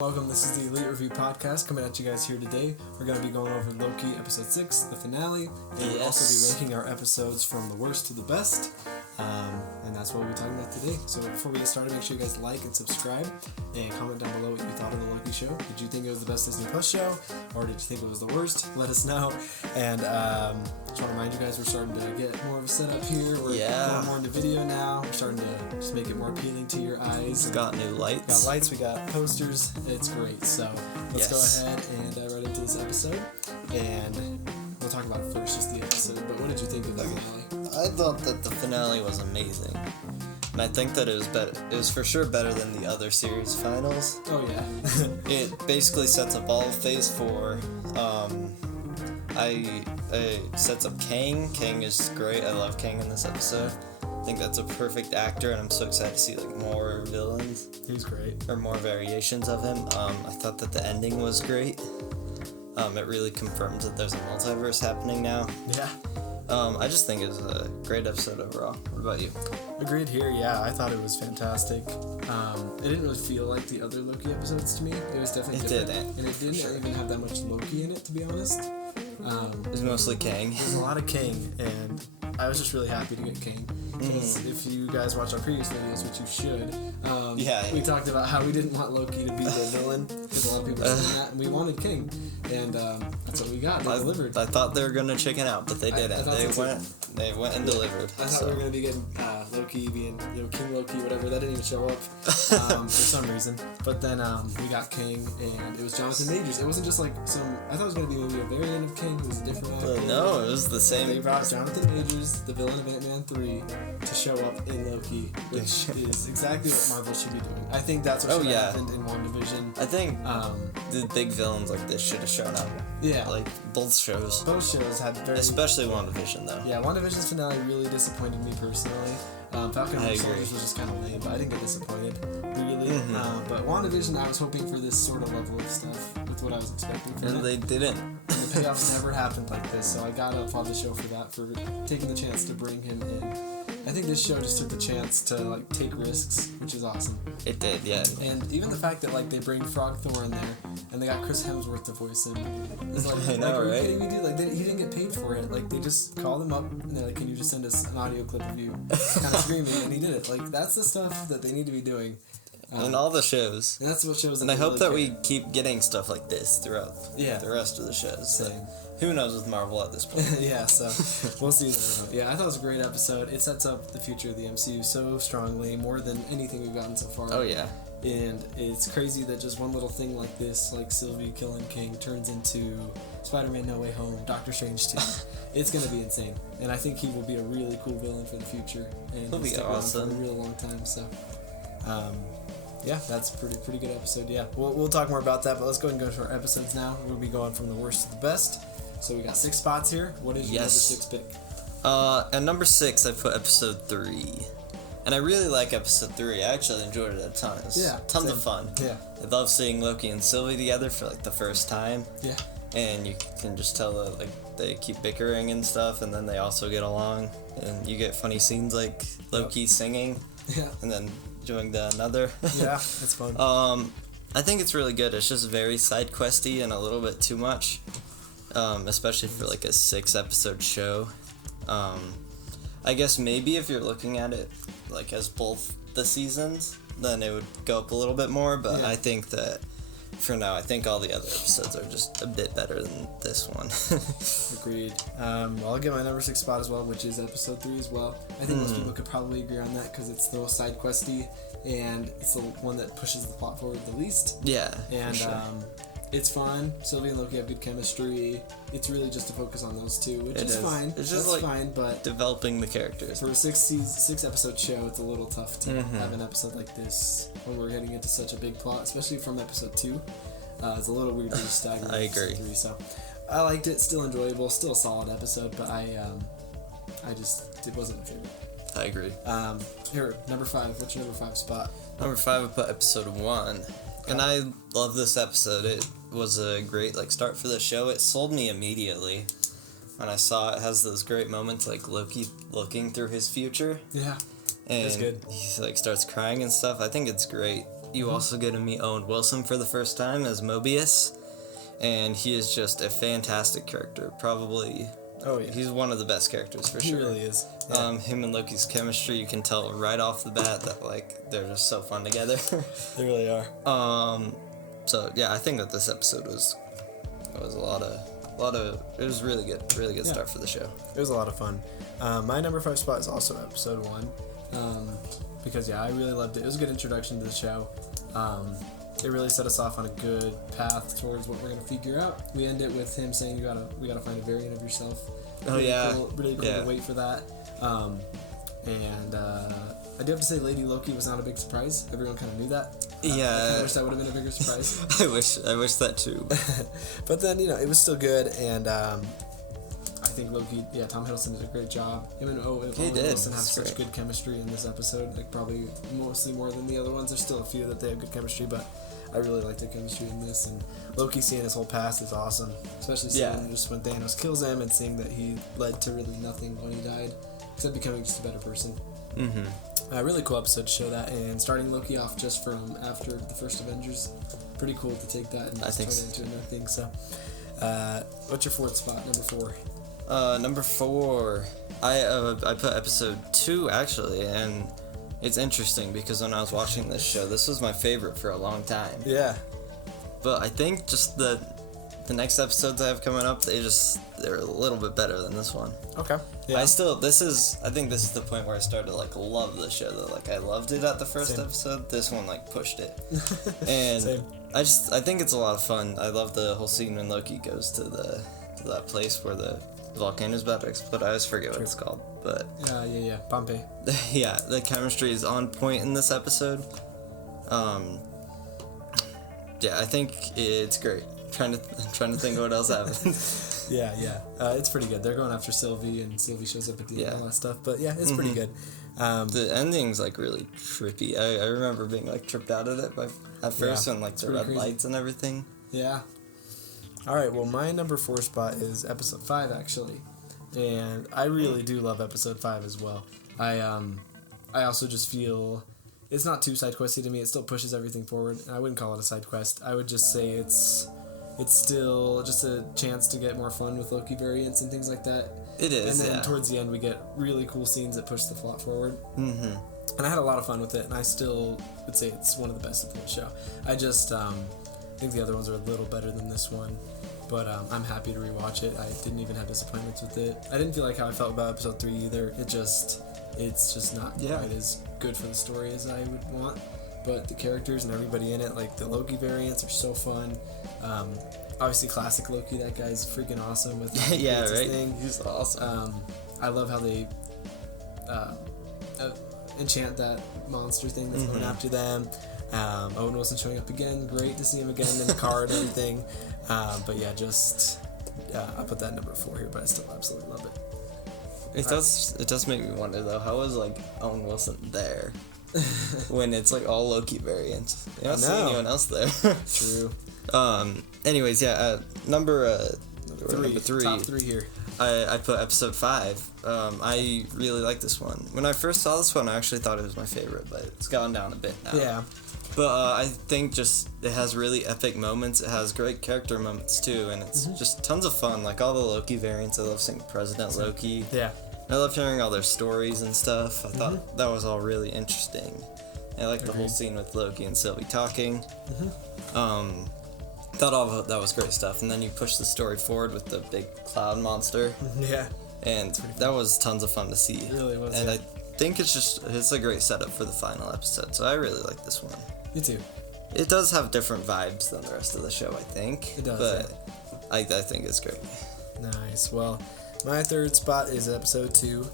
Welcome, this is the ELEET Review Podcast coming at you guys here today. We're going to be going over Loki Episode 6, the finale, and we'll also be ranking our episodes from the worst to the best, and that's what we'll be talking about today. So before we get started, make sure you guys like and subscribe, and comment down below what you thought of the Loki show. Did you think it was the best Disney Plus show, or did you think it was the worst? Let us know, and just want to remind you guys we're starting to get more of a setup here. We're going more into video now. We're starting to just make it more appealing to your eyes. We got new lights. We got lights, we got posters. It's great. So let's go ahead and right into this episode. And we'll talk about it first, just the episode. But what did you think of the finale? I thought that the finale was amazing. And I think that it was better. It was for sure better than the other series finals. Oh, yeah. It basically sets up all of Phase 4. It sets up Kang. Kang is great. I love Kang in this episode. I think that's a perfect actor, and I'm so excited to see more villains. He's great. Or more variations of him. I thought that the ending was great. It really confirms that there's a multiverse happening now. Yeah. I just think it was a great episode overall. What about you? Agreed here, yeah. I thought it was fantastic. It didn't really feel like the other Loki episodes to me. It was definitely different. Didn't. And it didn't even have that much Loki in it, to be honest. It was mostly Kang. There's a lot of Kang, and I was just really happy to get Kang. Because if you guys watch our previous videos, which you should, we talked about how we didn't want Loki to be the villain, because a lot of people were saying that, and we wanted King, and that's what we got. They delivered. I thought they were going to chicken out, but they didn't. They went and delivered. I thought we were going to be getting Loki being, King Loki, whatever. That didn't even show up for some reason. But then we got King, and it was Jonathan Majors. It wasn't just like I thought it was going to be maybe a variant of King. It was a different actor. No, it was the same. They brought Jonathan Majors, the villain of Ant-Man 3, to show up in Loki, which is exactly what Marvel should be doing. I think that's what should have happened in WandaVision. I think the big villains like this should have shown up. Yeah. Both shows. Both shows had very... Especially WandaVision, though. Yeah, WandaVision's finale really disappointed me personally. Falcon and Winter Soldier was just kind of lame, but I didn't get disappointed, really. But WandaVision, I was hoping for this sort of level of stuff with what I was expecting from it. And they didn't. And the payoffs never happened like this, so I gotta applaud the show for that, for taking the chance to bring him in. I think this show just took the chance to take risks, which is awesome. It did, yeah. And even the fact that they bring Frog Thor in there, and they got Chris Hemsworth to voice him. It's I know, right? Are you kidding me, dude? He didn't get paid for it. They just called him up, and they're like, "Can you just send us an audio clip of you kind of screaming?" And he did it. That's the stuff that they need to be doing. In all the shows. And that's what shows. And I hope that we keep getting stuff like this throughout the rest of the shows. Same. Who knows with Marvel at this point? Yeah, so we'll see. Yeah, I thought it was a great episode. It sets up the future of the MCU so strongly, more than anything we've gotten so far. Oh, yeah. And it's crazy that just one little thing like this, like Sylvie killing King, turns into Spider-Man No Way Home, Doctor Strange 2. It's going to be insane. And I think he will be a really cool villain for the future. And he'll be awesome. For a real long time, so... yeah, that's a pretty good episode. Yeah, we'll talk more about that, but let's go ahead and go to our episodes now. We'll be going from the worst to the best. So we got 6 spots here. What is your number 6 pick? At number 6, I put episode 3. And I really like episode 3. I actually enjoyed it a ton. It was tons of fun. Yeah. I love seeing Loki and Sylvie together for the first time. Yeah. And you can just tell that they keep bickering and stuff, and then they also get along. And you get funny scenes like Loki singing. Yeah. And then doing another. Yeah, it's fun. I think it's really good. It's just very side questy and a little bit too much, especially for a 6-episode show. I guess maybe if you're looking at it as both the seasons, then it would go up a little bit more. But I think that for now, I think all the other episodes are just a bit better than this one. Agreed. I'll get my number 6 spot as well, which is episode 3 as well. I think most people could probably agree on that because it's the most side questy and it's the one that pushes the plot forward the least. Yeah, and for sure. It's fun. Sylvie and Loki have good chemistry. It's really just to focus on those two, which is fine. It's just fine, but developing the characters. For a 6-episode show, it's a little tough to have an episode like this when we're getting into such a big plot, especially from episode 2. It's a little weird to just stagger. I agree. 3, so I liked it. Still enjoyable. Still a solid episode, but it wasn't my favorite. I agree. Here, number 5. What's your number 5 spot? Number 5, I put episode 1. And I love this episode. It was a great start for the show. It sold me immediately when I saw it. Has those great moments Loki looking through his future. Yeah. And that's good. he starts crying and stuff. I think it's great. you also get to meet Owen Wilson for the first time as Mobius, and he is just a fantastic character. Probably, he's one of the best characters for sure. He really is. Yeah. Him and Loki's chemistry, you can tell right off the bat that like they're just so fun together. They really are. So yeah, I think that this episode was a lot of it was really good start for the show. It was a lot of fun. My number 5 spot is also episode 1, because I really loved it. It was a good introduction to the show. It really set us off on a good path towards what we're gonna figure out. We end it with him saying, we gotta find a variant of yourself." Really cool to wait for that. I do have to say, Lady Loki was not a big surprise. Everyone kind of knew that. I wish that would have been a bigger surprise. I wish that too. But then, it was still good, and I think Loki, Tom Hiddleston did a great job. Him and Owen Wilson have such good chemistry in this episode, like probably mostly more than the other ones. There's still a few that they have good chemistry, but I really like their chemistry in this, and Loki seeing his whole past is awesome, especially seeing just when Thanos kills him and seeing that he led to really nothing when he died, except becoming just a better person. A really cool episode to show that, and starting Loki off just from after the first Avengers, pretty cool to take that and just turn it into another thing. So, what's your 4th spot? Number 4. Number 4, I put episode 2 actually, and it's interesting because when I was watching this show, this was my favorite for a long time. Yeah. But I think just the next episodes I have coming up, they're a little bit better than this one. Okay. Yeah. I think this is the point where I started to like love the show though. Like I loved it at the first episode. This one like pushed it. And Same. I think it's a lot of fun. I love the whole scene when Loki goes to that place where the volcano's about to explode. I always forget what it's called, but Pompeii. Yeah, the chemistry is on point in this episode. I think it's great. Trying to think of what else happened. It's pretty good. They're going after Sylvie, and Sylvie shows up at the end and all that stuff. But yeah, it's pretty good. The ending's like really trippy. I remember being like tripped out of it at first when like the red crazy lights and everything. Yeah. All right. Well, my number 4 spot is episode 5 actually, and I really do love episode 5 as well. I also just feel it's not too side questy to me. It still pushes everything forward. I wouldn't call it a side quest. I would just say it's still just a chance to get more fun with Loki variants and things like that. It is, and then towards the end, we get really cool scenes that push the plot forward. Mm-hmm. And I had a lot of fun with it, and I still would say it's one of the best of the show. I just think the other ones are a little better than this one, but I'm happy to rewatch it. I didn't even have disappointments with it. I didn't feel like how I felt about episode 3 either. It's just not quite as good for the story as I would want. But the characters and everybody in it, like the Loki variants, are so fun. Obviously, classic Loki. That guy's freaking awesome with thing. He's awesome. I love how they enchant that monster thing that's going after them. Owen Wilson showing up again. Great to see him again in the car and everything. I put that number 4 here, but I still absolutely love it. It does make me wonder though, how was like Owen Wilson there when it's like all Loki variants? You don't see anyone else there. True. Anyways, number 3. Top 3 here. I put episode 5. I really like this one. When I first saw this one, I actually thought it was my favorite, but it's gone down a bit now. Yeah. But I think just it has really epic moments. It has great character moments too, and it's just tons of fun. Like all the Loki variants. I love seeing President Loki. Yeah. I love hearing all their stories and stuff. I thought that was all really interesting. And I like the whole scene with Loki and Sylvie talking. Thought all of that was great stuff. And then you push the story forward with the big cloud monster. Yeah. And that was tons of fun to see. It really was. And I think it's a great setup for the final episode. So I really like this one. Me too. It does have different vibes than the rest of the show, I think. It does. But I think it's great. Nice. Well, my 3rd spot is episode 2.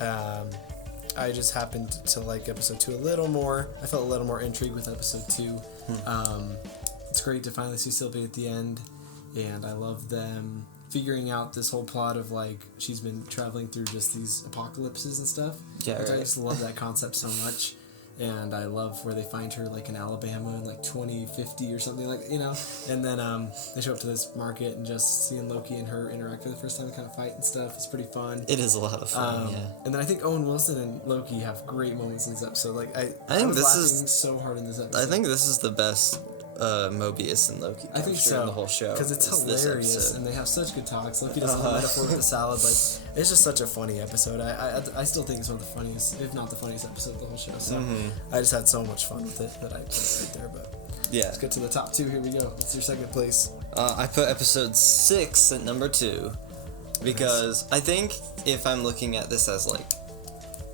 I just happened to like episode 2 a little more. I felt a little more intrigued with episode 2. It's great to finally see Sylvie at the end, and I love them figuring out this whole plot of like she's been traveling through just these apocalypses and stuff. Yeah, I just love that concept so much. And I love where they find her like in Alabama in like 2050 or something like, you know. And then they show up to this market and just seeing Loki and her interact for the first time, kind of fight and stuff. It's pretty fun. It is a lot of fun. Yeah. And then I think Owen Wilson and Loki have great moments in this episode. Like I think was this laughing is so hard in this episode. I think this is the best Mobius and Loki. I think so. In the whole show because it's hilarious and they have such good talks. Loki does a whole metaphor with the salad. Like it's just such a funny episode. I still think it's one of the funniest, if not the funniest episode of the whole show. So I just had so much fun with it that I put it right there. But yeah, let's get to the top 2. Here we go. What's your second place? I put episode 6 at number 2 because I think if I'm looking at this as like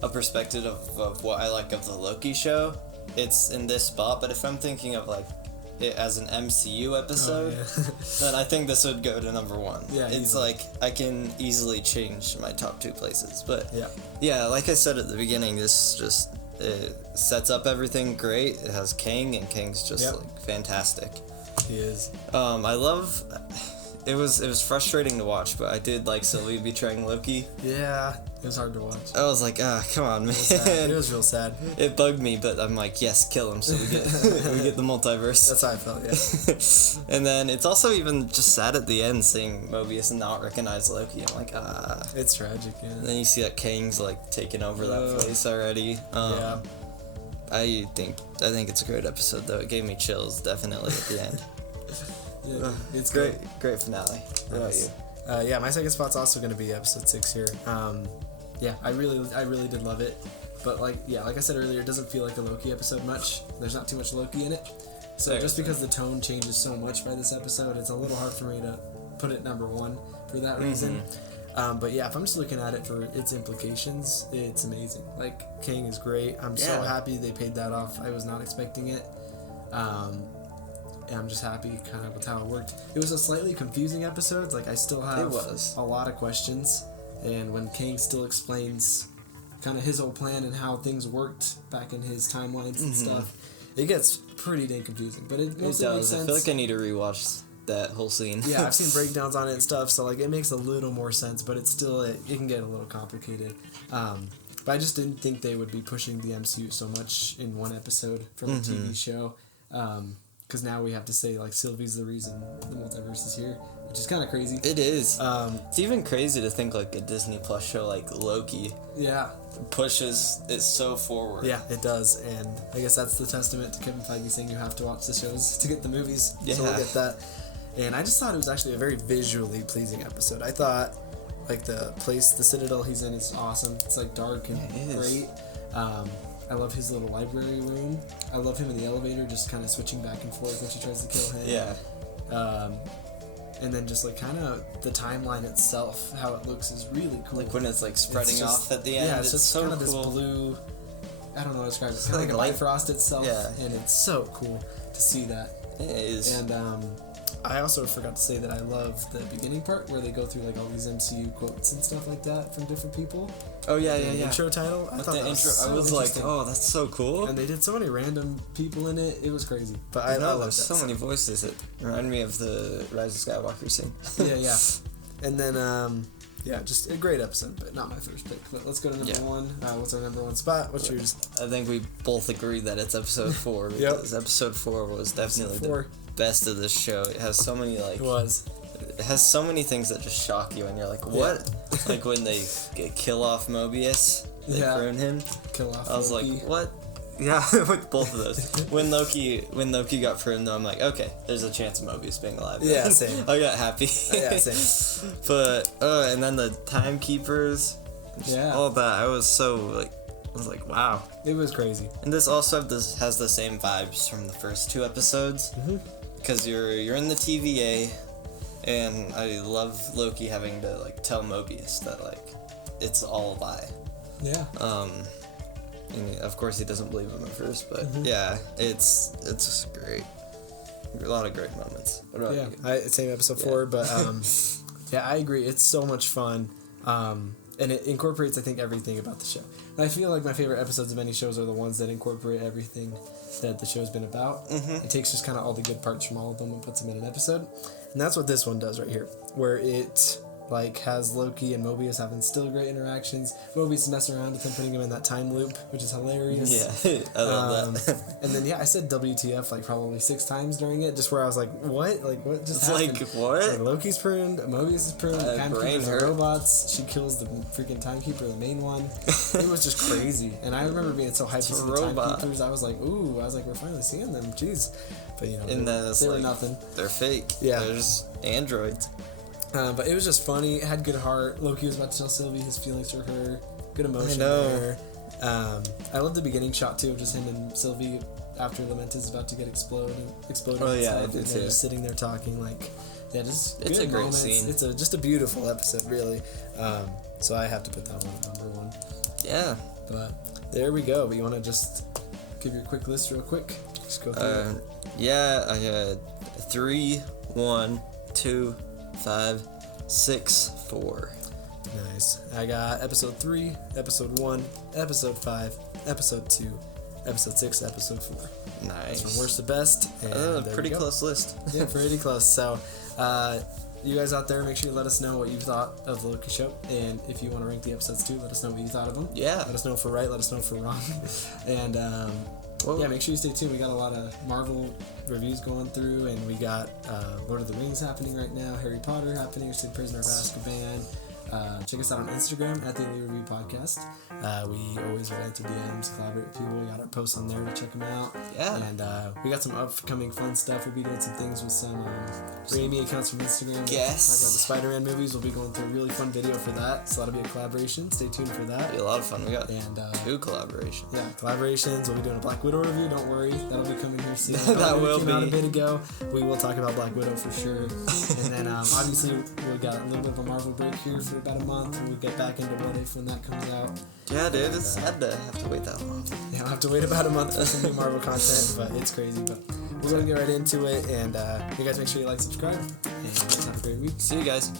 a perspective of what I like of the Loki show, it's in this spot. But if I'm thinking of like it as an MCU episode, then I think this would go to number 1. Yeah, it's easily. like I can easily change my top 2 places. But yeah, like I said at the beginning, this just it sets up everything great. It has Kang, and Kang's just like fantastic. He is. I love. It was frustrating to watch, but I did like Sylvie betraying Loki. Yeah, it was hard to watch. I was like, come on, man. It was real sad. It bugged me, but I'm like, yes, kill him, so we get we get the multiverse. That's how I felt. Yeah. And then it's also even just sad at the end seeing Mobius not recognize Loki. I'm like, It's tragic. Yeah. And then you see that Kang's like taking over that place already. Yeah. I think it's a great episode though. It gave me chills definitely at the end. Yeah, it's great finale. What about you? Yeah, my second spot's also going to be episode 6 here. Yeah, I really did love it, but like I said earlier, it doesn't feel like a Loki episode much. There's not too much Loki in it, so just because the tone changes so much by this episode, it's a little hard for me to put it number 1 for that reason. But yeah, if I'm just looking at it for its implications, it's amazing. Like Kang is great. I'm so happy they paid that off. I was not expecting it. And I'm just happy kind of with how it worked. It was a slightly confusing episode. Like I still have a lot of questions. And when Kang still explains kind of his whole plan and how things worked back in his timelines and stuff, it gets pretty dang confusing. But it mostly makes sense. I feel like I need to rewatch that whole scene. Yeah, I've seen breakdowns on it and stuff. So like it makes a little more sense. But it's still it can get a little complicated. But I just didn't think they would be pushing the MCU so much in one episode for the TV show. Because now we have to say, like, Sylvie's the reason the multiverse is here, which is kind of crazy. It is. It's even crazy to think, like, a Disney Plus show like Loki pushes it so forward. Yeah, it does. And I guess that's the testament to Kevin Feige saying you have to watch the shows to get the movies. Yeah. So we'll get that. And I just thought it was actually a very visually pleasing episode. I thought, like, the Citadel he's in is awesome. It's, like, dark and great. I love his little library room. I love him in the elevator, just kind of switching back and forth when she tries to kill him. Yeah. And then just like kind of the timeline itself, how it looks is really cool. Like when it's like spreading off at the end. Yeah, it's just so kind of cool. this blue. I don't know how to describe it. It's kind of like a Bifrost itself. Yeah. And it's so cool to see that. It is. And I also forgot to say that I love the beginning part where they go through like all these MCU quotes and stuff like that from different people. Oh yeah. Intro title. I thought that was so I was like, oh, that's so cool. And they did so many random people in it. It was crazy. But I love that. So many voices. It reminded me of the Rise of Skywalker scene. Yeah. And then just a great episode, but not my first pick. But let's go to number 1. What's our number 1 spot? What's yours? I think we both agree that it's episode 4 because episode 4 was definitely the best of this show. It has so many it has so many things that just shock you and you're like, what? Like when they kill off Mobius, they prune him. Kill off I was Loki. like, what? Yeah, with both of those. When Loki got pruned, I'm like, okay, there's a chance of Mobius being alive. Yeah, same. I got happy. Yeah, same. But and then the timekeepers, all that. I was like, wow. It was crazy. And this also has the same vibes from the first 2 episodes. Because you're in the TVA, and I love Loki having to like tell Mobius that like it's all a lie. Yeah. And of course he doesn't believe him at first, but it's great. A lot of great moments. What about you? Same episode 4, but I agree. It's so much fun. And it incorporates, I think, everything about the show. And I feel like my favorite episodes of any shows are the ones that incorporate everything that the show's been about. It takes just kind of all the good parts from all of them and puts them in an episode. And that's what this one does right here, where it like has Loki and Mobius having still great interactions. Mobius messing around with him, putting him in that time loop, which is hilarious. Yeah, I love that. And then I said WTF like probably 6 times during it, just where I was like, what? Like what just happened? Like what? Like, Loki's pruned, Mobius is pruned, the timekeepers are hurt. robots. She kills the freaking timekeeper, the main one. It was just crazy. And I remember being so hyped to see the timekeepers. I was like, ooh, we're finally seeing them. Jeez. But and then they were nothing. They're fake. Yeah. They're just androids. But it was just funny. It had good heart. Loki was about to tell Sylvie his feelings for her. Good emotion there. I love the beginning shot too of just him and Sylvie after Lamentis is about to get exploded. Oh yeah, I did and too. they're just sitting there talking like, just it's good a great moments. scene. It's just a beautiful episode, really. So I have to put that one at number 1. Yeah. But there we go. But you want to just give your quick list real quick? Just go through it. Yeah, I had 3, 1, 2, 5, 6, 4. Nice. I got episode 3, episode 1, episode 5, episode 2, episode 6, episode 4. Nice. From worst to best. And pretty close list. Yeah, pretty close. So, you guys out there, make sure you let us know what you thought of the Loki show. And if you want to rank the episodes too, let us know what you thought of them. Yeah. Let us know if we're right, let us know if we're wrong. And, make sure you stay tuned. We got a lot of Marvel reviews going through, and we got Lord of the Rings happening right now, Harry Potter happening, Sid Prisoner of Azkaban. Check us out on Instagram at the ELEET Review Podcast. We always will answer DMs, collaborate with people. We got our posts on there to check them out. Yeah. And we got some upcoming fun stuff. We'll be doing some things with some Raimi accounts from Instagram. Yes. Talk about the Spider-Man movies. We'll be going through a really fun video for that. So that'll be a collaboration. Stay tuned for that. It'll be a lot of fun. We got 2 collaborations. Yeah, collaborations. We'll be doing a Black Widow review. Don't worry. That'll be coming here soon. That will came be. out a bit ago. We will talk about Black Widow for sure. And then obviously we got a little bit of a Marvel break here for about a month. We'll get back into What If when that comes out. Yeah, dude, it's sad to have to wait that long. Yeah, I'll have to wait about a month for some new Marvel content, but it's crazy. But we're going to get right into it. And you guys make sure you like, subscribe, and have a great week. See you guys.